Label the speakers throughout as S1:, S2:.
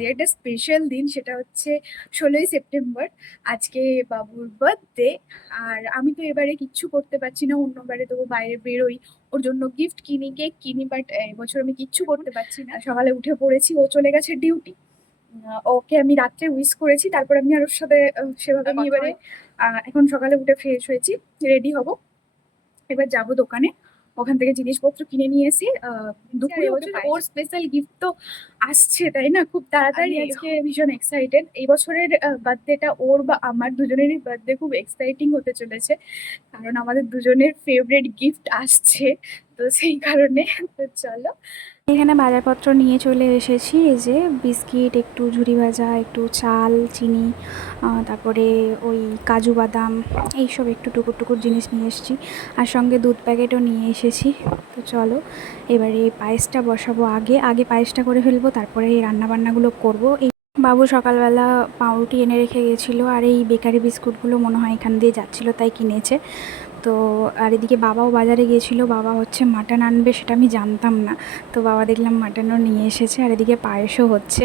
S1: আজ একটা স্পেশাল দিন সেটা হচ্ছে ষোলোই সেপ্টেম্বর। আজকে বাবুর বার্থডে আর আমি তো এবারে কিচ্ছু করতে পারছি না অন্যবারে তবু বাইরে বেরোই। ওর জন্য গিফট কিনি কেক কিনি বাট এবছর আমি কিচ্ছু করতে পারছি না। সকালে উঠে পড়েছি ও চলে গেছে ডিউটি ওকে আমি রাত্রে উইশ করেছি তারপর আমি আর ওর সাথে সেভাবে আমি এবারে এখন সকালে উঠে ফ্রেশ হয়েছি রেডি হব। এবার যাব দোকানে। ওখান থেকে জিনিসপত্র কিনে নিয়ে এসে দুপুরে
S2: বছর
S1: ওর স্পেশাল গিফট তো আসছে তাই না? খুব তাড়াতাড়ি আজকে ভীষণ এক্সাইটেড এই বছরের বার্থডেটা ওর বা আমার দুজনেরই বার্থডে খুব এক্সাইটিং হতে চলেছে। কারণ আমাদের দুজনের ফেভারিট গিফট আসছে। তো সেই কারণে, তো চলো।
S2: এখানে বাজারপত্র নিয়ে চলে এসেছি, এই যে বিস্কিট, একটু ঝুরি ভাজা, একটু চাল, চিনি তারপরে ওই কাজু বাদাম, এইসব একটু টুকুর টুকুর জিনিস নিয়ে এসেছি। আর সঙ্গে দুধ প্যাকেটও নিয়ে এসেছি। তো চলো, এবারে পায়েসটা বসাবো আগে। আগে পায়েসটা করে ফেলব, তারপরে এই রান্নাবান্নাগুলো করব। এই বাবু সকালবেলা পাউরুটি এনে রেখে গেছিল, আর এই বেকারি বিস্কুটগুলো মনে হয় এখান দিয়ে যাচ্ছিল, তাই কিনেছে। তো আর এদিকে বাবাও বাজারে গিয়েছিল, বাবা হচ্ছে মাটন আনবে সেটা আমি জানতাম না। তো বাবা দেখলাম মাটনও নিয়ে এসেছে আর এদিকে পায়েসও হচ্ছে।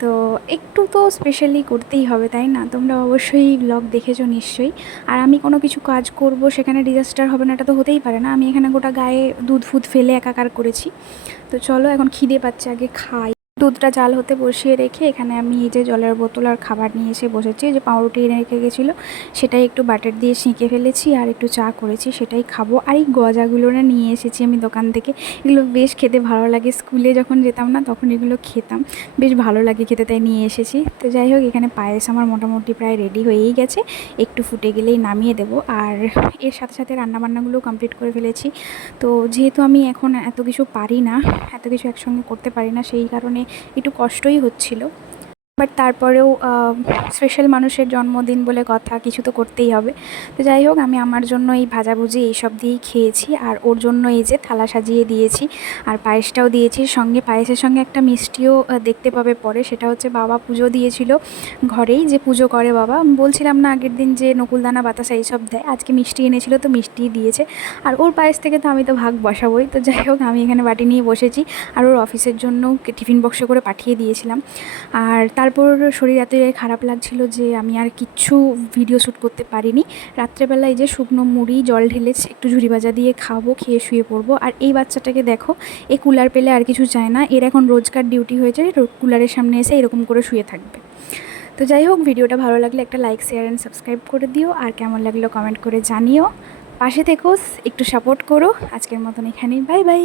S2: তো একটু তো স্পেশালি করতেই হবে, তাই না? তোমরা অবশ্যই ব্লগ দেখেছ নিশ্চয়ই। আর আমি কোনো কিছু কাজ করব, সেখানে ডিজাস্টার হবে না, এটা তো হতেই পারে না। আমি এখানে গোটা গায়ে দুধ ফুদ ফেলে একাকার করেছি। তো চলো এখন খিদে পাচ্ছে, আগে খাই। দুধটা জাল হতে বসিয়ে রেখে এখানে আমি এই যে জলের বোতল আর খাবার নিয়ে এসে বসেছি যে পাউরুটি এনে রেখে গেছিল, সেটাই একটু বাটার দিয়ে সেঁকে ফেলেছি আর একটু চা করেছি, সেটাই খাব। আর এই গজাগুলো না নিয়ে এসেছি আমি দোকান থেকে, এগুলো বেশ খেতে ভালো লাগে। স্কুলে যখন যেতাম না, তখন এগুলো খেতাম, বেশ ভালো লাগে খেতে, তাই নিয়ে এসেছি। তো যাই হোক, এখানে পায়েস আমার মোটামুটি প্রায় রেডি হয়েই গেছে, একটু ফুটে গেলেই নামিয়ে দেবো। আর এর সাথে সাথে রান্নাবান্নাগুলো কমপ্লিট করে ফেলেছি। তো যেহেতু আমি এখন এত কিছু পারি না, এত কিছু একসঙ্গে করতে পারি না, সেই কারণে একটু কষ্টই হচ্ছিল। বাট তারপরেও স্পেশাল মানুষের জন্মদিন বলে কথা কিছু তো করতেই হবে। তো যাই হোক, আমি আমার জন্য এই ভাজাভুজি এইসব দিয়েই খেয়েছি। আর ওর জন্য এই যে থালা সাজিয়ে দিয়েছি, আর পায়েসটাও দিয়েছি। সঙ্গে পায়েসের সঙ্গে একটা মিষ্টিও দেখতে পাবে পরে। সেটা হচ্ছে বাবা পুজো দিয়েছিল ঘরেই, যে পুজো করে বাবা। বলছিলাম না আগের দিন যে নকুলদানা, বাতাসা এইসব দেয়। আজকে মিষ্টি এনেছিল তো মিষ্টি দিয়েছে। আর ওর পায়েস থেকে তো আমি তো ভাগ বসাবোই। তো যাই হোক, আমি এখানে বাটি নিয়ে বসেছি। আর ওর অফিসের জন্য টিফিন বক্সে করে পাঠিয়ে দিয়েছিলাম। আর তারপর শরীর এত খারাপ লাগছিল যে আমি আর কিচ্ছু ভিডিও শ্যুট করতে পারিনি। রাত্রেবেলায় যে শুকনো মুড়ি, জল ঢেলে একটু ঝুড়ি ভাজা দিয়ে খাব, খেয়ে শুয়ে পড়ব। আর এই বাচ্চাটাকে দেখো এই কুলার পেলে আর কিছু চায় না। এর এখন রোজকার ডিউটি হয়েছে কুলারের সামনে এসে এরকম করে শুয়ে থাকবে। তো যাই হোক ভিডিওটা ভালো লাগলে একটা লাইক শেয়ার অ্যান্ড সাবস্ক্রাইব করে দিও। আর কেমন লাগল কমেন্ট করে জানিও। পাশে থেকো, একটু সাপোর্ট করো। আজকের মতন এখানেই। Bye bye